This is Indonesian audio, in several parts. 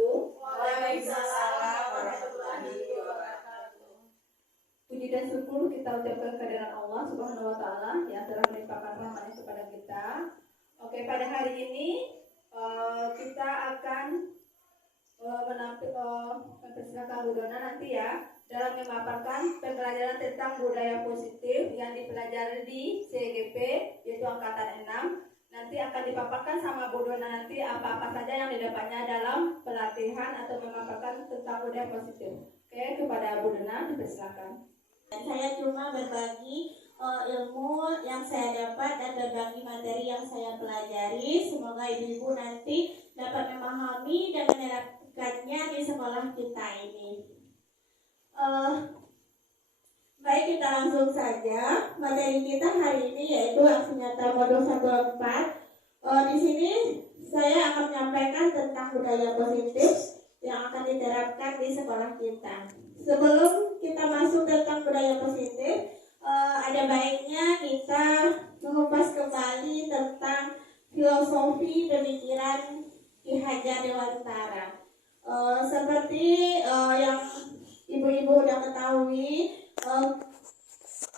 wabarakatuh. Waalaikumsalam warahmatullahi wabarakatuh. Puji dan syukur kita ucapkan kehadirat Allah Subhanahu wa taala yang telah melimpahkan rahmat-Nya kepada kita. Oke, pada hari ini kita akan mempersilakan Bu Dona nanti ya dalam memaparkan pembelajaran tentang budaya positif yang dipelajari di CGP yaitu angkatan 6. Nanti akan dipaparkan sama Bu Dona nanti apa-apa saja yang didapatnya dalam pelatihan atau memaparkan tentang budaya positif. Oke, kepada Bu Dona dipersilakan. Saya cuma berbagi ilmu yang saya dapat dan berbagi materi yang saya pelajari. Semoga ibu-ibu nanti dapat memahami dan menerapkannya di sekolah kita ini. Baik, kita langsung saja. Materi kita hari ini yaitu aksi nyata modul 14. Di sini saya akan menyampaikan tentang budaya positif yang akan diterapkan di sekolah kita. Sebelum kita masuk tentang budaya positif, ada baiknya kita mengupas kembali tentang filosofi pemikiran Ki Hajar Dewantara. Seperti yang ibu-ibu udah ketahui,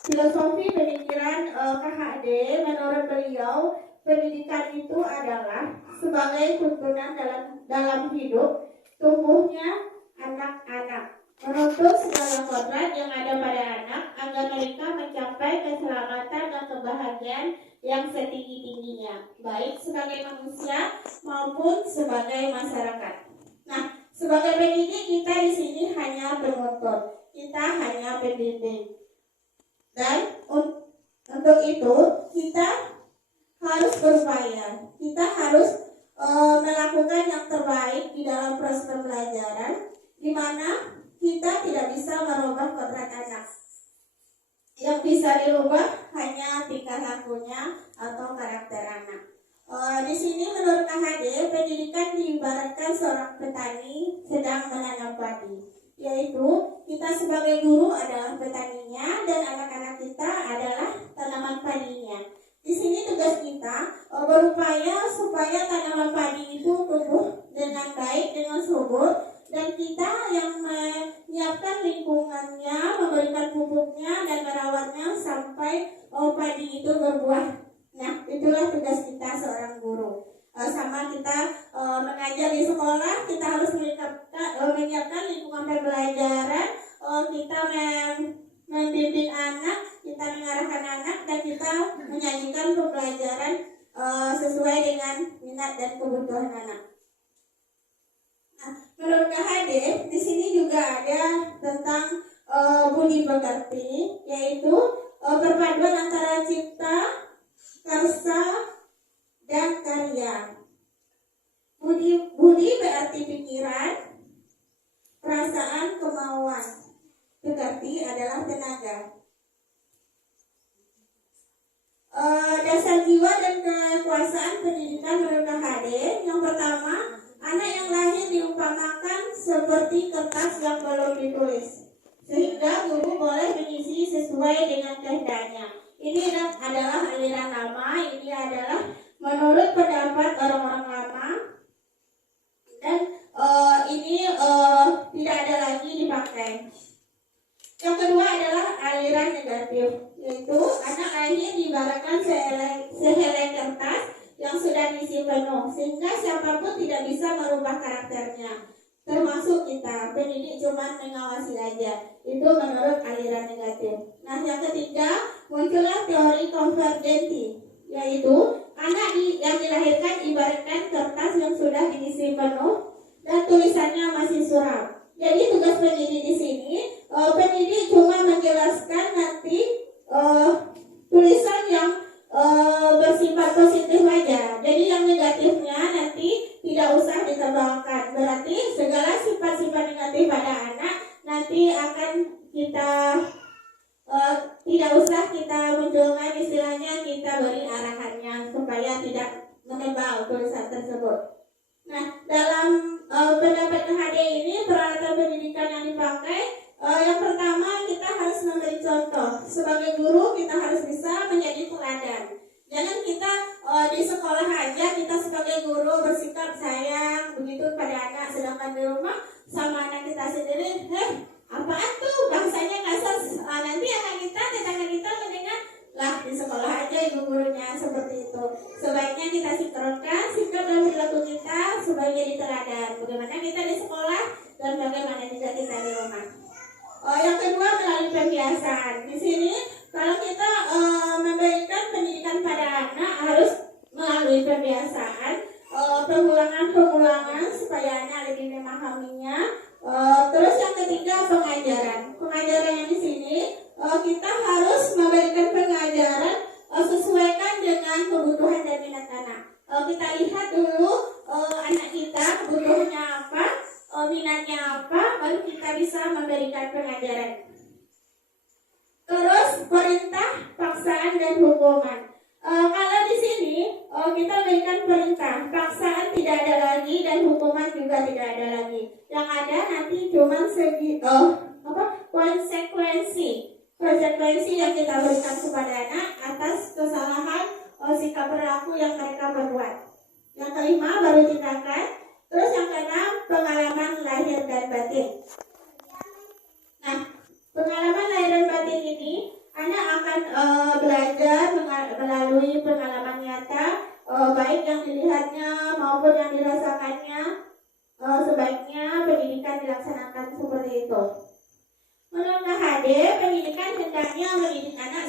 filosofi pemikiran KHD menurut beliau, pendidikan itu adalah sebagai tuntunan dalam hidup tumbuhnya anak-anak, menuntut segala kodrat yang ada pada anak agar mereka mencapai keselamatan dan kebahagiaan yang setinggi-tingginya, baik sebagai manusia maupun sebagai masyarakat. Nah, sebagai pendidik kita di sini hanya penuntut, kita hanya pendidik, dan untuk itu kita harus berupaya, kita harus melakukan yang terbaik di dalam proses pembelajaran, di mana kita tidak bisa merubah kodrat anak. Yang bisa dirubah hanya tingkah lakunya atau karakter anak. Di sini menurut KHD, pendidikan diibaratkan seorang petani sedang menanam padi, yaitu kita sebagai guru adalah petaninya dan anak-anak kita adalah tanaman padinya. Di sini tugas kita berupaya supaya tanaman padi itu tumbuh dengan baik, dengan subur, dan kita yang menyiapkan lingkungannya, memberikan pupuknya dan merawatnya sampai padi itu berbuah. Nah, itulah tugas kita seorang guru. Sama kita mengajar di sekolah, kita harus menyiapkan lingkungan pembelajaran, kita membimbing anak, kita mengarahkan anak, dan kita menyajikan pembelajaran sesuai dengan minat dan kebutuhan anak. Nah, menurut KHD, di sini juga ada tentang budi pekerti, yaitu perpaduan antara cipta, karsa, dan karya. Budi berarti pikiran, perasaan, kemauan. Pekerti adalah tenaga. Dasar jiwa dan kekuasaan pendidikan menurut KHD, yang pertama, anak yang lahir diumpamakan seperti kertas yang belum ditulis, sehingga guru boleh mengisi sesuai dengan kehendaknya. Ini adalah aliran lama, ini adalah menurut pendapat orang-orang lama, dan ini tidak ada lagi dipakai. Yang kedua adalah aliran negatif, yaitu anak lahir diibaratkan sehelai kertas yang sudah diisi penuh, sehingga siapapun tidak bisa merubah karakternya, termasuk kita. Pendidik cuma mengawasi aja. Itu menurut aliran negatif. Nah, yang ketiga, muncullah teori konvergensi, yaitu anak yang dilahirkan ibaratkan kertas yang sudah diisi penuh dan tulisannya masih suram. Jadi tugas pendidik di sini, pendidik cuma menjelaskan nanti tulisan yang bersifat positif aja. Jadi yang negatifnya nanti tidak usah ditebalkan. Berarti segala sifat-sifat negatif pada anak nanti akan kita tidak usah kita munculkan, istilahnya kita beri arahannya supaya tidak menebal tulisan tersebut. Nah, dalam pendapat KHD ini peralatan pendidikan yang dipakai, yang pertama kita harus memberi contoh. Sebagai guru kita harus bisa menjadi teladan. Jangan kita di sekolah aja kita sebagai guru bersikap sayang begitu pada anak, sedangkan di rumah sama anak kita sendiri, apaan tuh bahasanya kasar, nanti anak kita, tetangga kita mendengar, lah di sekolah aja ibu gurunya seperti itu. Sebaiknya kita sinkronkan sikap dan perilaku kita supaya jadi teladan bagaimana kita di sekolah dan bagaimana juga kita di rumah. Yang kedua melalui pembiasaan. Di sini kalau kita memberikan pendidikan pada anak harus melalui pembiasaan, pengulangan supaya anak lebih memahaminya. Terus yang ketiga pengajaran. Pengajaran yang di sini kita harus memberikan pengajaran sesuaikan dengan kebutuhan dan minat anak. Kita lihat dulu anak kita kebutuhannya apa, minatnya apa, baru kita bisa memberikan pengajaran. Terus perintah, paksaan dan hukuman. Kalau di sini kita berikan perintah, paksaan tidak ada lagi dan hukuman juga tidak ada lagi. Yang ada nanti cuma konsekuensi yang kita berikan kepada anak atas kesalahan sikap perilaku yang mereka berbuat. Yang kelima baru tindakan. Terus yang keenam pengalaman lahir dan batin. Nah, pengalaman lahir dan batin ini anak akan belajar melalui pengalaman nyata, baik yang dilihatnya maupun yang dirasakannya. Sebaiknya pendidikan dilaksanakan seperti itu. Menurut KHD, pendidikan hendaknya mendidik anak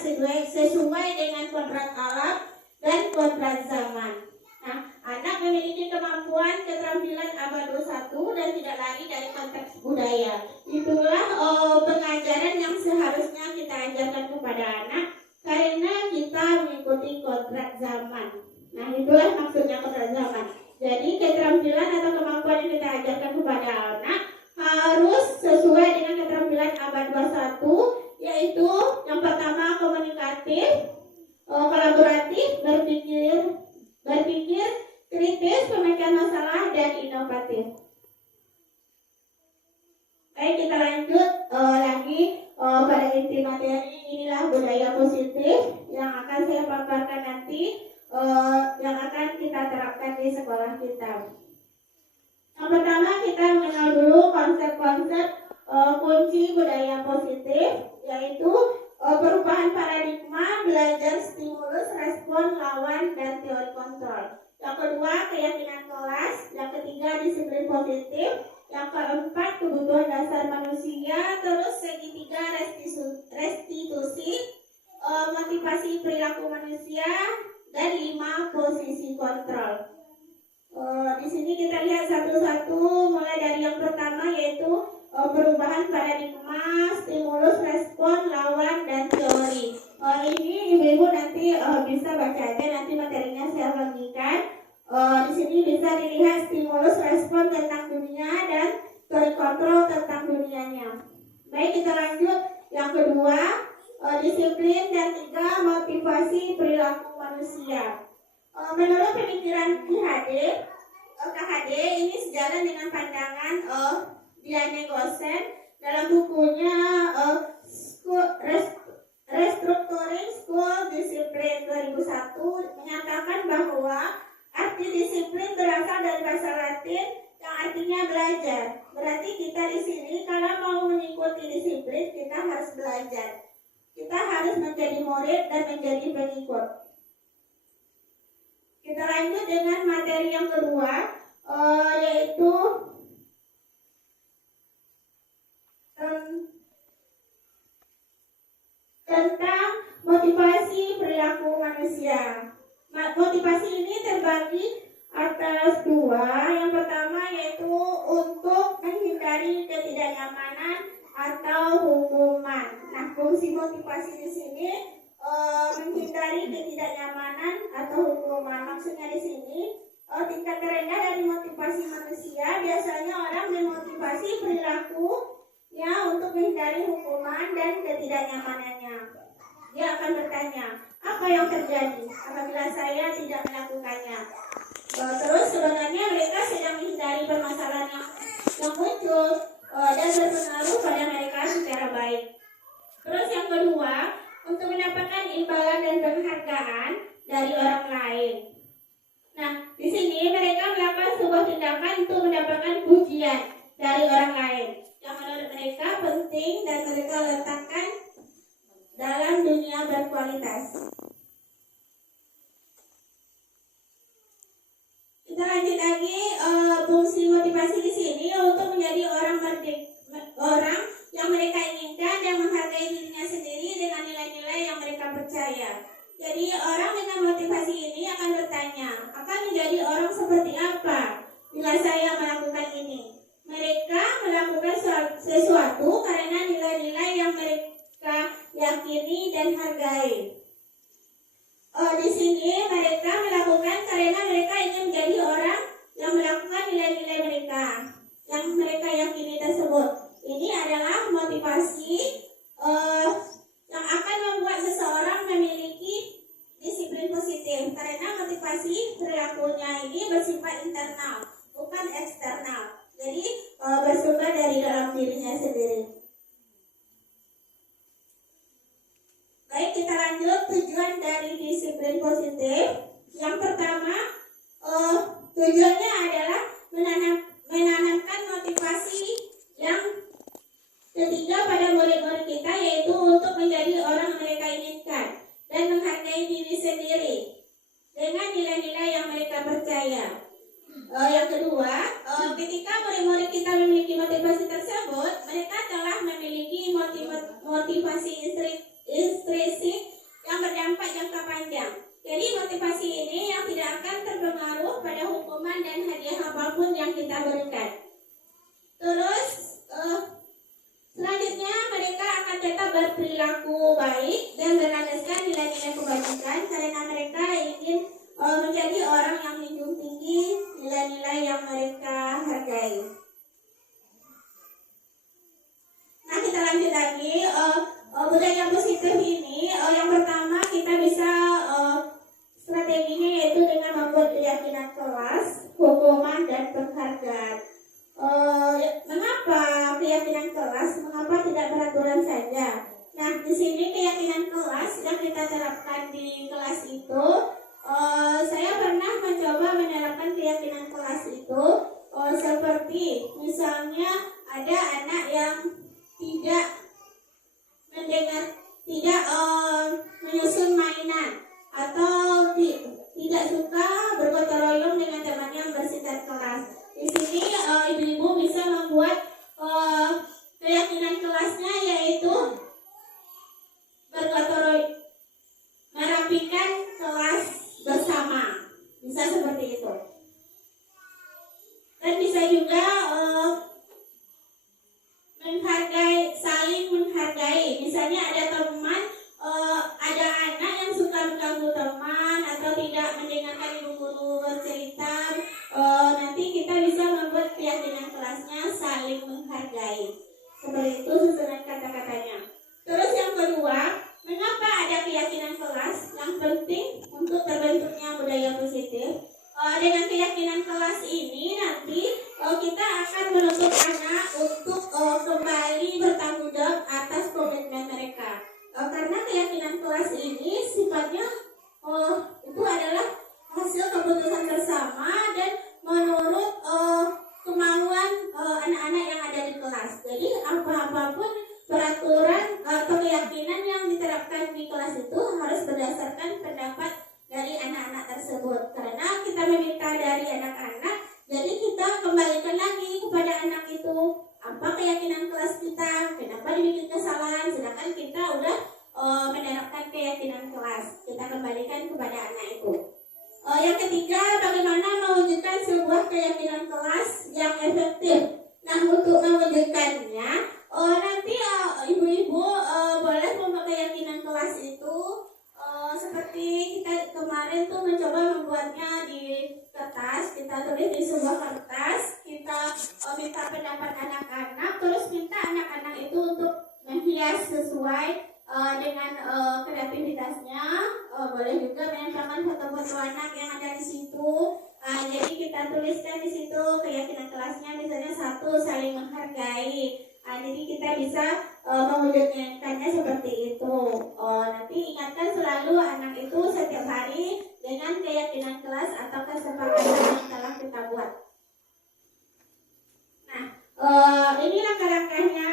sesuai dengan kodrat alam dan kodrat zaman. Nah, anak memiliki kemampuan, keterampilan abad 21 dan tidak lari dari konteks budaya. Itulah pengajaran yang seharusnya kita ajarkan kepada anak karena kita mengikuti kodrat zaman. Nah, itulah maksudnya kodrat zaman. Jadi keterampilan atau kemampuan yang kita ajarkan kepada anak harus sesuai dengan keterampilan abad 21, yaitu yang pertama komunikatif, kolaboratif, berpikir kritis, pemecah masalah, dan inovatif. Baik, kita lanjut lagi pada inti materi. Inilah budaya positif yang akan saya paparkan nanti, yang akan kita terapkan di sekolah kita. Yang pertama kita mengenal dulu konsep-konsep kunci budaya positif, yaitu perubahan paradigma, belajar, stimulus, respon, lawan, dan teori kontrol. Yang kedua keyakinan kelas. Yang ketiga disiplin positif. Yang keempat kebutuhan dasar manusia. Terus segitiga restitusi, motivasi perilaku manusia, dan 5 posisi kontrol. Di sini kita lihat satu-satu, mulai dari yang pertama yaitu perubahan paradigma, stimulus, respon, lawan, dan teori. Ini ibu-ibu nanti bisa baca aja, nanti materinya saya bagikan. Di sini bisa dilihat stimulus, respon tentang dunia dan teori kontrol tentang dunianya. Baik, kita lanjut. Yang kedua disiplin, dan 3 motivasi perilaku manusia. Menurut pemikiran KHD ini sejalan dengan pandangan Diane Gosen dalam bukunya Restructuring School Discipline 2001 menyatakan bahwa arti disiplin berasal dari bahasa Latin yang artinya belajar. Berarti kita di sini kalau mau mengikuti disiplin kita harus belajar. Kita harus menjadi murid dan menjadi pengikut. Kita lanjut dengan materi yang kedua, yaitu tentang motivasi perilaku manusia. Motivasi ini terbagi atas 2. Yang pertama yaitu untuk menghindari ketidaknyamanan atau hukuman. Nah, fungsi motivasi di sini menghindari ketidaknyamanan atau hukuman. Maksudnya di sini tingkat terendah dari motivasi manusia biasanya orang memotivasi perilakunya untuk menghindari hukuman dan ketidaknyamanannya. Dia akan bertanya, apa yang terjadi apabila saya tidak melakukannya? Terus sebenarnya mereka sedang menghindari permasalahan yang muncul dan berpengaruh pada mereka secara baik. Terus yang kedua, untuk mendapatkan imbalan dan penghargaan dari orang lain. Nah, di sini mereka melakukan sebuah tindakan untuk mendapatkan pujian dari orang lain yang menurut mereka penting dan mereka letakkan dalam dunia berkualitas. Kita lanjut lagi, fungsi motivasi di sini untuk menjadi orang yang mereka inginkan dan menghargai dirinya sendiri dengan nilai-nilai yang mereka percaya. Jadi orang dengan motivasi ini akan bertanya, akan menjadi orang seperti apa bila saya melakukan ini? Mereka melakukan sesuatu karena nilai-nilai yang mereka yakini dan hargai. Di sini mereka melakukan karena mereka ingin menjadi orang yang melakukan nilai-nilai mereka yang mereka yakini tersebut. Ini adalah motivasi yang akan membuat seseorang memiliki disiplin positif, karena motivasi perilakunya ini bersifat internal, bukan eksternal. Jadi bersumber dari dalam dirinya sendiri. Baik, kita lanjut tujuan dari disiplin positif. Yang pertama, tujuannya adalah menanamkan motivasi yang ketiga pada murid-murid kita, yaitu untuk menjadi orang yang mereka inginkan dan menghargai diri sendiri dengan nilai-nilai yang mereka percaya. Yang kedua, ketika murid-murid kita memiliki motivasi tersebut, mereka telah memiliki motivasi intrinsik yang berdampak jangka panjang. Jadi motivasi ini yang tidak akan terpengaruh pada hukuman dan hadiah apapun yang kita berikan. Terus selanjutnya mereka akan tetap berperilaku baik dan berlandaskan nilai-nilai kebajikan karena mereka ingin menjadi orang yang menjunjung tinggi nilai-nilai yang mereka hargai. Nah, kita lanjut lagi. Budaya positif ini, yang pertama kita bisa strateginya yaitu dengan membuat keyakinan kelas, hukuman dan penghargaan. Mengapa keyakinan kelas? Mengapa tidak peraturan saja? Nah, di sini keyakinan kelas yang kita terapkan di kelas itu, saya pernah mencoba menerapkan keyakinan kelas itu, seperti misalnya ada anak yang tidak menyusun mainan atau tidak suka bergotong royong dengan temannya yang bersingkat kelas. Di sini ibu-ibu bisa membuat keyakinan kelasnya yaitu bergotong royong, merapikan kelas bersama, bisa seperti itu. Dan bisa juga saling menghargai. Misalnya ada teman, ada anak yang suka mengganggu teman atau tidak mendengarkan ibu guru bercerita, nanti kita bisa membuat keyakinan kelasnya saling menghargai. Seperti itu susunan kata-katanya. Terus yang kedua, mengapa ada keyakinan kelas? Yang penting untuk terbentuknya budaya positif. Dengan keyakinan kelas ini nanti kita akan menuntut anak untuk kembali bertanggung jawab atas komitmen mereka. Karena keyakinan kelas ini sifatnya itu adalah hasil keputusan bersama dan menurut kemauan anak-anak yang ada di kelas. Jadi apapun peraturan atau keyakinan yang diterapkan di kelas itu harus berdasarkan pendapat dari anak-anak tersebut. Karena kita meminta dari anak-anak, jadi kita kembalikan lagi kepada anak itu apa keyakinan kelas kita, kenapa dibikin kesalahan, sedangkan kita udah menerapkan keyakinan kelas. Kita kembalikan kepada anak itu. Yang ketiga, bagaimana mewujudkan sebuah keyakinan kelas yang efektif. Nah, untuk mewujudkannya, nanti ibu-ibu boleh membuat keyakinan kelas itu seperti kita kemarin tuh mencoba membuatnya di kertas. Kita tulis di sebuah kertas, kita minta pendapat anak-anak, terus minta anak-anak itu untuk menghias sesuai dengan kreativitasnya. Boleh juga menempelkan foto-foto anak yang ada di situ. Jadi kita tuliskan di situ keyakinan kelasnya, misalnya 1, saling menghargai. Jadi kita bisa mewujudkannya seperti itu. Nanti ingatkan selalu anak itu setiap hari dengan keyakinan keyakinan kelas atau kesepakatan yang telah kita buat. Nah, ini langkah-langkahnya,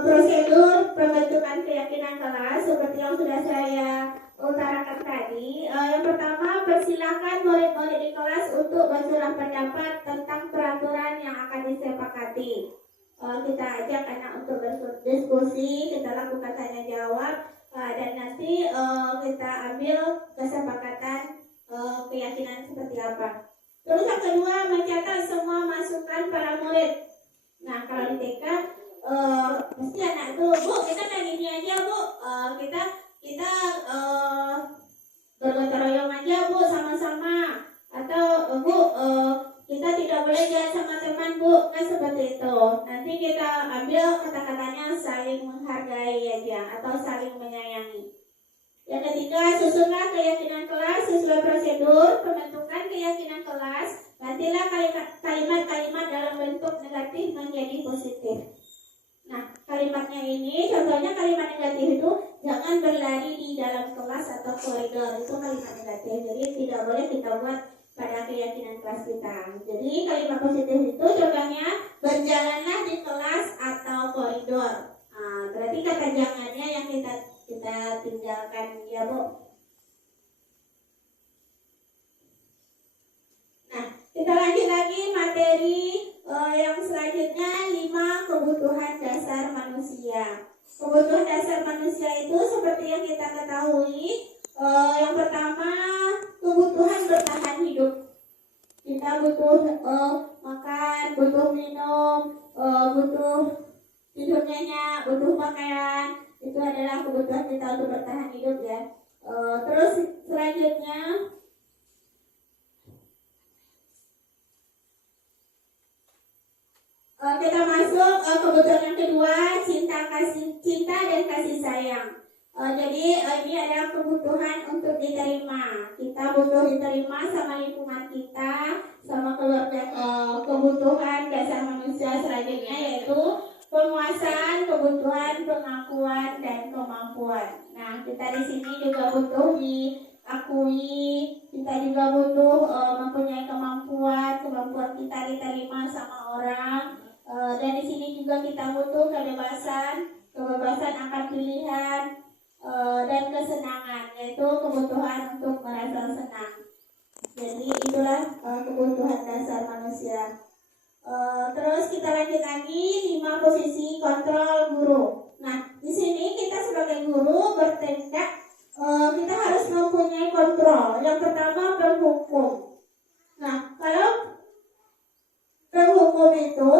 prosedur pembentukan keyakinan kelas seperti yang sudah saya utarakan tadi. Yang pertama, persilakan murid-murid di kelas untuk bercurah pendapat tentang peraturan yang akan disepakati. Kita ajak anak untuk berdiskusi, kita lakukan tanya jawab, dan nanti kita ambil kesepakatan keyakinan seperti apa. Terus yang kedua, mencatat semua masukan para murid. Nah, kalau di TK mesti anak tuh, Bu, kita kayak gini aja, Bu, kita bergotong royong aja, Bu, sama-sama. Atau Bu, kita tidak boleh jahat sama teman, Bu, kan seperti itu. Nanti kita ambil kata-katanya saling menghargai aja atau saling menyayangi. Yang ketiga, susunlah keyakinan kelas sesuai prosedur pembentukan keyakinan kelas. Gantilah kalimat-kalimat dalam bentuk negatif menjadi positif. Nah, kalimatnya ini, contohnya kalimat negatif itu jangan berlari di dalam kelas atau koridor. Itu kalimat negatif. Jadi tidak boleh kita buat pada keyakinan kelas kita. Jadi kalimat positif itu contohnya berjalanlah di kelas atau koridor. Nah, berarti kata jangannya yang kita tinggalkan, ya Bu. Nah, kita lanjut lagi materi yang selanjutnya, 5 kebutuhan dasar manusia. Kebutuhan dasar manusia itu seperti yang kita ketahui, yang pertama kebutuhan bertahan hidup. Kita butuh makan, butuh minum, butuh tidur nyenyak, butuh pakaian. Itu adalah kebutuhan kita untuk bertahan hidup, ya. Terus selanjutnya kita masuk kebutuhan yang kedua, cinta dan kasih sayang. Jadi ini adalah kebutuhan untuk diterima. Kita butuh diterima sama lingkungan kita, sama keluarga. Kebutuhan dasar manusia selanjutnya yaitu penguasaan, kebutuhan, pengakuan, dan kemampuan. Nah, kita di sini juga butuh diakui, kita juga butuh mempunyai kemampuan kita diterima sama orang. Dan di sini juga kita butuh kebebasan akan pilihan dan kesenangan, yaitu kebutuhan untuk merasa senang. Jadi itulah kebutuhan dasar manusia. Terus kita lanjut lagi, 5 posisi kontrol guru. Nah, di sini kita sebagai guru bertindak, kita harus mempunyai kontrol. Yang pertama, penghukum. Nah, kalau penghukum itu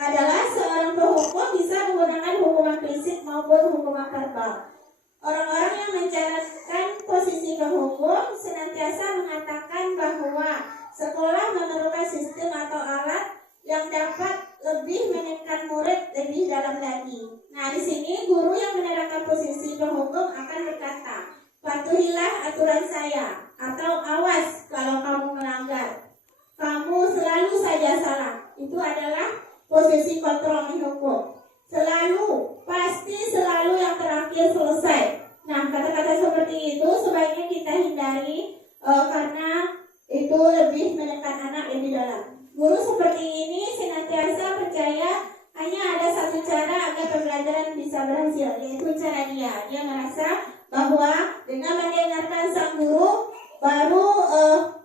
adalah seorang penghukum bisa menggunakan hukuman fisik maupun hukuman verbal. Orang-orang yang menjalankan posisi penghukum senantiasa mengatakan bahwa sekolah memerlukan sistem atau alat yang dapat lebih menekan murid lebih dalam lagi. Nah, di sini guru yang menerapkan posisi penghukum akan berkata, patuhilah aturan saya, atau awas kalau kamu melanggar. Kamu selalu saja salah. Itu adalah posisi kontrol menghukum. Selalu, pasti selalu yang terakhir selesai. Nah, kata-kata seperti itu sebaiknya kita hindari karena itu lebih menekan anak lebih dalam. Guru seperti ini senantiasa percaya hanya ada satu cara agar pembelajaran bisa berhasil, yaitu cara dia merasa bahwa dengan mendengarkan sang guru baru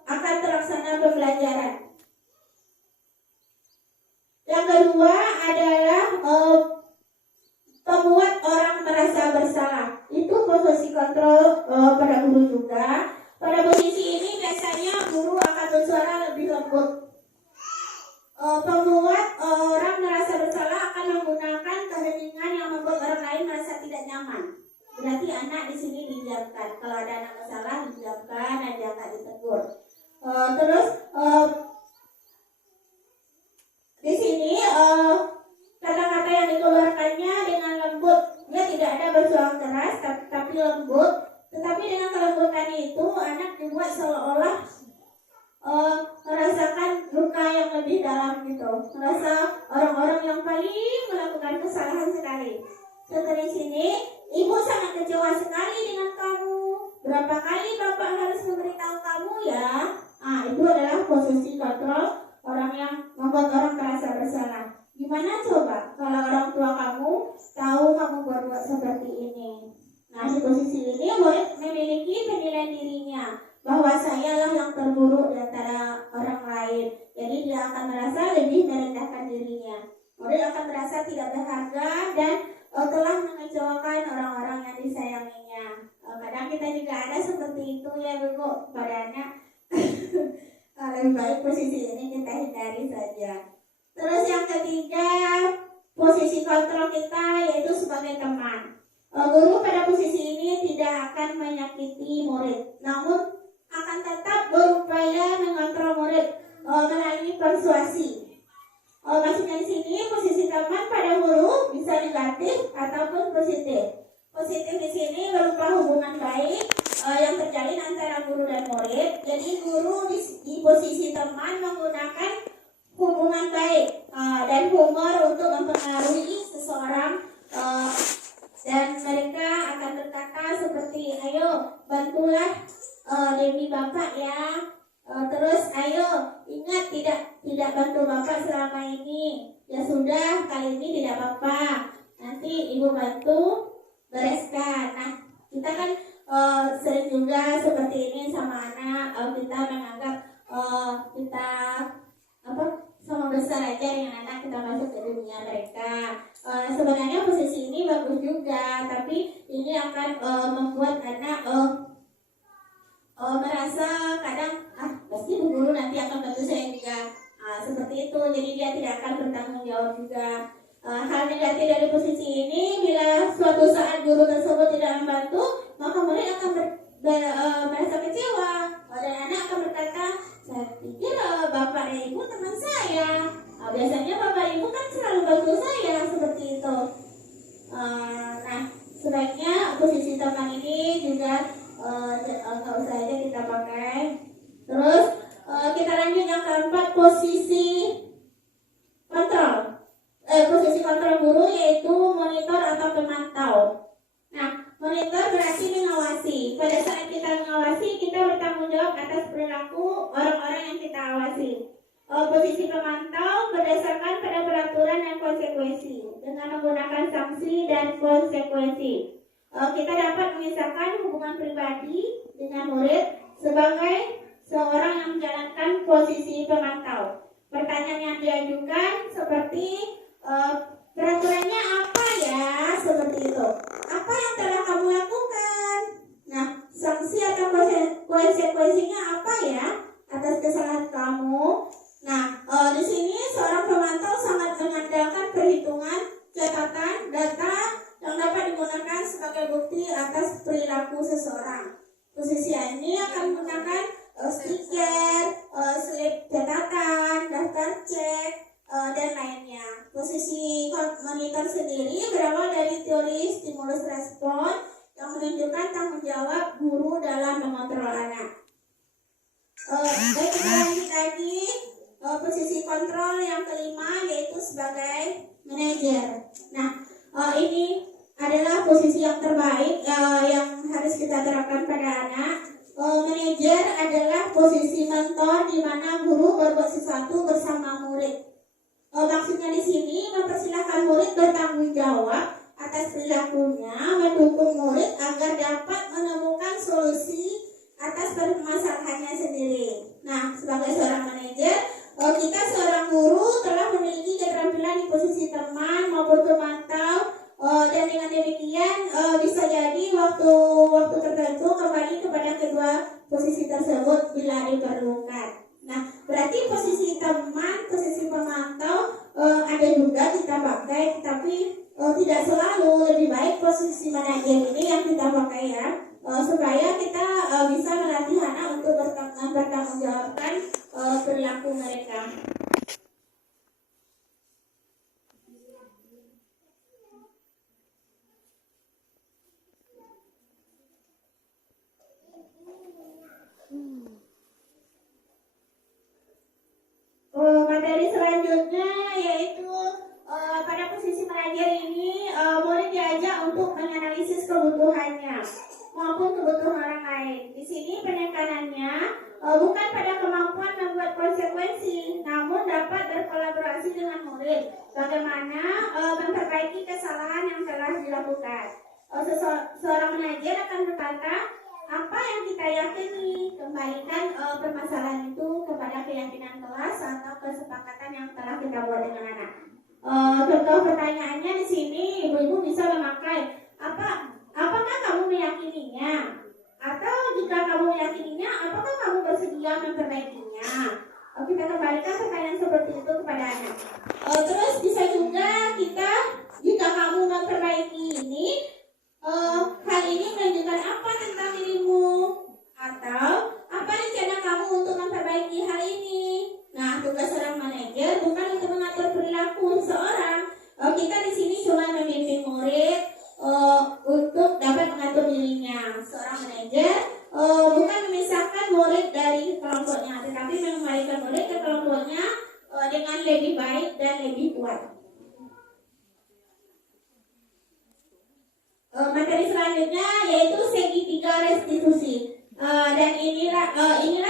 akan terlaksana pembelajaran. Yang kedua adalah membuat orang merasa bersalah. Itu posisi kontrol pada guru juga. Pada posisi ini biasanya guru akan bersuara lebih lembut. Pembuat orang merasa bersalah akan menggunakan keheningan yang membuat orang lain merasa tidak nyaman. Berarti anak di sini didiamkan. Kalau ada anak bersalah didiamkan dan jangan ditegur. Terus di sini kata-kata yang dikeluarkannya dengan lembut. Dia tidak ada bersuara keras, tapi lembut. Tetapi dengan kelembutan itu anak dibuat seolah-olah merasakan luka yang lebih dalam gitu. Merasa orang-orang yang paling melakukan kesalahan sekali. Seperti di sini, ibu sangat kecewa sekali dengan kamu. Berapa kali Bapak harus memberitahu kamu ya? Itu adalah posisi kontrol orang yang membuat orang merasa bersalah. Gimana coba kalau orang tua kamu tahu kamu berbuat seperti ini? Nah, di posisi ini murid memiliki penilaian dirinya bahwa sayalah yang terburuk di antara orang lain. Jadi dia akan merasa lebih merendahkan dirinya. Murid akan merasa tidak berharga dan telah mengecewakan orang-orang yang disayanginya. Kadang kita juga ada seperti itu ya Bu pada anak. Lebih baik posisi ini kita hindari saja. Terus yang ketiga, posisi kontrol kita yaitu sebagai teman. Guru pada posisi ini tidak akan menyakiti murid, namun akan tetap berupaya mengontrol murid melalui persuasi. Maksudnya di sini posisi teman pada guru bisa negatif ataupun positif. Positif di sini berupa hubungan baik yang terjalin antara guru dan murid. Jadi guru di posisi teman menggunakan hubungan baik dan humor untuk mempengaruhi seseorang, dan mereka akan berkata seperti, ayo bantulah demi bapak ya, terus ayo ingat tidak bantu bapak selama ini, ya sudah kali ini tidak apa-apa, nanti ibu bantu bereskan. Nah kita kan sering juga seperti ini sama anak, kita menganggap kita sama besar aja dengan anak, kita masuk ke dunia mereka. Sebenarnya posisi ini bagus juga, tapi ini akan membuat anak merasa kadang pasti bu guru nanti akan bantu saya juga, seperti itu. Jadi dia tidak akan bertanggung jawab juga. Hal negatif dari posisi ini, bila suatu saat guru tersebut tidak membantu, maka murid akan merasa kecewa dan anak akan berkata, saya pikir bapak dan ibu teman saya, biasanya bapak ibu kan selalu bantu saya, seperti itu. Nah sebaiknya posisi teman ini juga nggak usah aja kita pakai. Terus kita lanjut yang keempat, posisi kontrol. Posisi kontrol guru yaitu monitor atau pemantau. Nah, monitor berarti mengawasi. Pada saat kita mengawasi, kita bertanggung jawab atas perilaku orang-orang yang kita awasi. Posisi pemantau berdasarkan pada peraturan dan konsekuensi dengan menggunakan sanksi dan konsekuensi. Kita dapat memisahkan hubungan pribadi dengan murid sebagai seorang yang menjalankan posisi pemantau. Pertanyaan yang diajukan seperti peraturannya apa ya, seperti itu. Apa yang telah kamu lakukan? Nah, sanksi atau konsekuensinya apa ya atas kesalahan kamu? Nah, di sini seorang pemantau sangat mengandalkan perhitungan, catatan, data yang dapat digunakan sebagai bukti atas perilaku seseorang. Posisi ini akan menggunakan stiker, slip catatan, daftar cek, dan lainnya. Posisi monitor sendiri berawal dari teori stimulus respon yang menunjukkan tanggung jawab guru dalam mengontrol anak. Baik, kita lanjut lagi. Posisi kontrol yang kelima yaitu sebagai manajer. Nah, ini adalah posisi yang terbaik yang harus kita terapkan pada anak. Manajer adalah posisi mentor di mana guru berbuat sesuatu bersama murid. Maksudnya di sini mempersilahkan murid bertanggung jawab atas perilakunya, mendukung murid agar dapat menemukan solusi atas permasalahannya sendiri. Nah, sebagai seorang manajer, kita seorang guru telah memiliki keterampilan di posisi teman maupun pemantau, dan dengan demikian bisa jadi waktu tertentu kembali kepada kedua posisi tersebut bila diperlukan. Nah, berarti posisi teman, posisi pemantau ada juga kita pakai, tapi tidak selalu. Lebih baik posisi manajer ini yang kita pakai ya, supaya kita bisa melatih anak untuk mempertanggungjawabkan perilaku mereka. Materi selanjutnya yaitu pada posisi manajer ini murid diajak untuk menganalisis kebutuhannya maupun kebutuhan orang lain. dengan murid. Bagaimana memperbaiki kesalahan yang telah dilakukan. Seorang mengajar akan berkata, apa yang kita yakini, kembalikan permasalahan itu kepada keyakinan kelas atau kesepakatan yang telah kita buat dengan anak. Contoh pertanyaannya di sini, ibu-ibu bisa memakai apakah kamu meyakininya? Atau jika kamu meyakininya, apakah kamu bersedia memperbaikinya? Kita kembalikan pertanyaan seperti itu kepada anak. Terus bisa juga kita, jika kamu memperbaiki ini, hal ini menunjukkan apa tentang dirimu? Atau apa rencana kamu untuk memperbaiki hal ini? Nah, tugas seorang manajer bukan untuk mengatur perilaku seseorang. Kita di sini cuma membimbing murid untuk dapat mengatur dirinya. Seorang manajer bukan memisahkan murid dari kelompoknya, tetapi mengembalikan murid ke kelompoknya dengan lebih baik dan lebih kuat. Materi selanjutnya yaitu segitiga restitusi. Dan inilah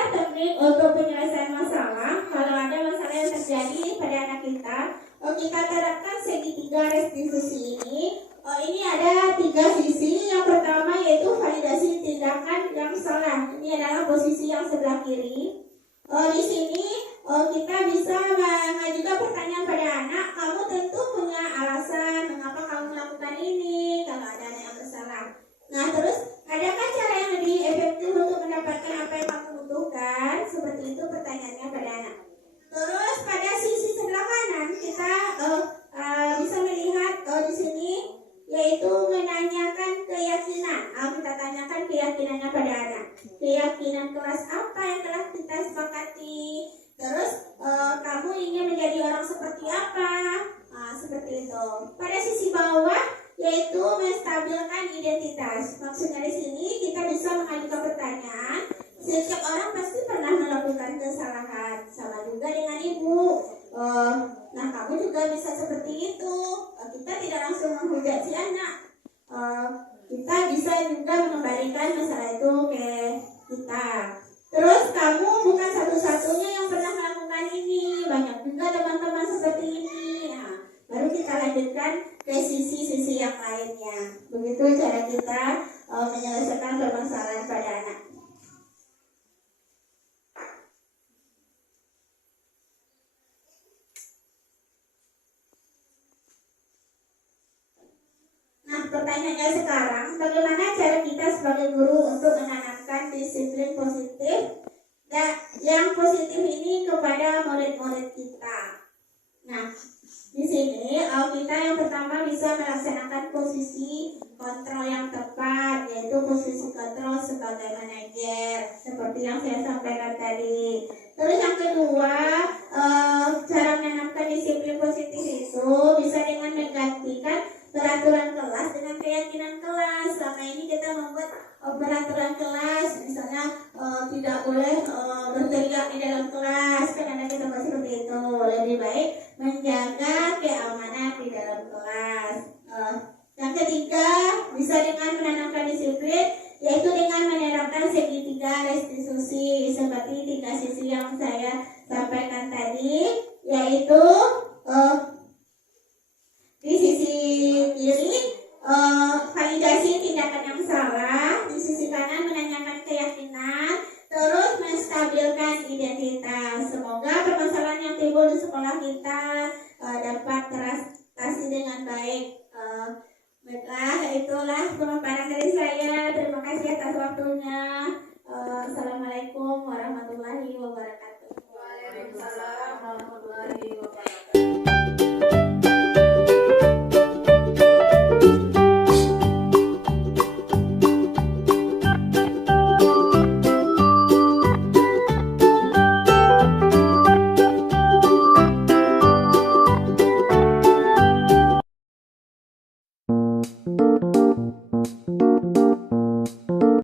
teknik untuk penyelesaian masalah. Kalau ada masalah yang terjadi pada anak kita, kita terapkan segitiga restitusi ini. Ini ada 3 sisi. Yang pertama yaitu validasi tindakan yang salah. Ini adalah posisi yang sebelah kiri. Di sini kita bisa mengajukan pertanyaan pada anak. Kamu tentu punya alasan mengapa kamu melakukan ini kalau ada anak yang bersalah. Nah, terus adakah cara yang lebih efektif untuk mendapatkan apa yang kamu butuhkan? Seperti itu pertanyaannya pada anak. Terus pada sisi sebelah kanan kita bisa melihat di sini yaitu menanyakan keyakinan. Kita tanyakan keyakinannya pada anak. Keyakinan kelas apa yang telah kita sepakati? Terus kamu ingin menjadi orang seperti apa? Seperti itu. Pada sisi bawah yaitu menstabilkan identitas. Maksudnya di sini kita bisa mengajukan pertanyaan. Setiap orang pasti pernah melakukan kesalahan. Sama juga dengan ibu. Nah, kamu juga bisa seperti itu. Kita tidak langsung menghujat si anak. Kita bisa juga mengembalikan masalah itu ke kita. Terus kamu bukan satu-satunya yang pernah melakukan ini. Banyak juga teman-teman seperti ini. Nah, baru kita lanjutkan ke sisi-sisi yang lainnya. Begitu cara kita menyelesaikan permasalahan pada anak. Nah, pertanyaannya sekarang, bagaimana cara kita sebagai guru untuk menanamkan disiplin positif dan yang positif ini kepada murid-murid kita? Nah, di sini kita yang pertama bisa melaksanakan posisi kontrol yang tepat, yaitu posisi kontrol sebagai manajer, seperti yang saya sampaikan tadi. Terus yang kedua, cara menanamkan disiplin positif itu bisa dengan menggantikan peraturan kelas dengan keyakinan kelas. Selama ini kita membuat peraturan kelas, misalnya tidak boleh berteriak di dalam kelas, kan ada kita buat seperti itu. Lebih baik menjaga keamanan di dalam kelas. Yang ketiga, bisa dengan menanamkan disiplin, yaitu dengan menerapkan segitiga restitusi seperti 3 sisi yang saya sampaikan tadi, yaitu di sisi kiri validasi tindakan yang salah, di sisi kanan menanyakan keyakinan, terus menstabilkan identitas. Semoga permasalahan yang timbul di sekolah kita dapat teratasi dengan baik. Baiklah, itulah pemaparan dari saya. Terima kasih atas waktunya. Assalamualaikum warahmatullahi wabarakatuh.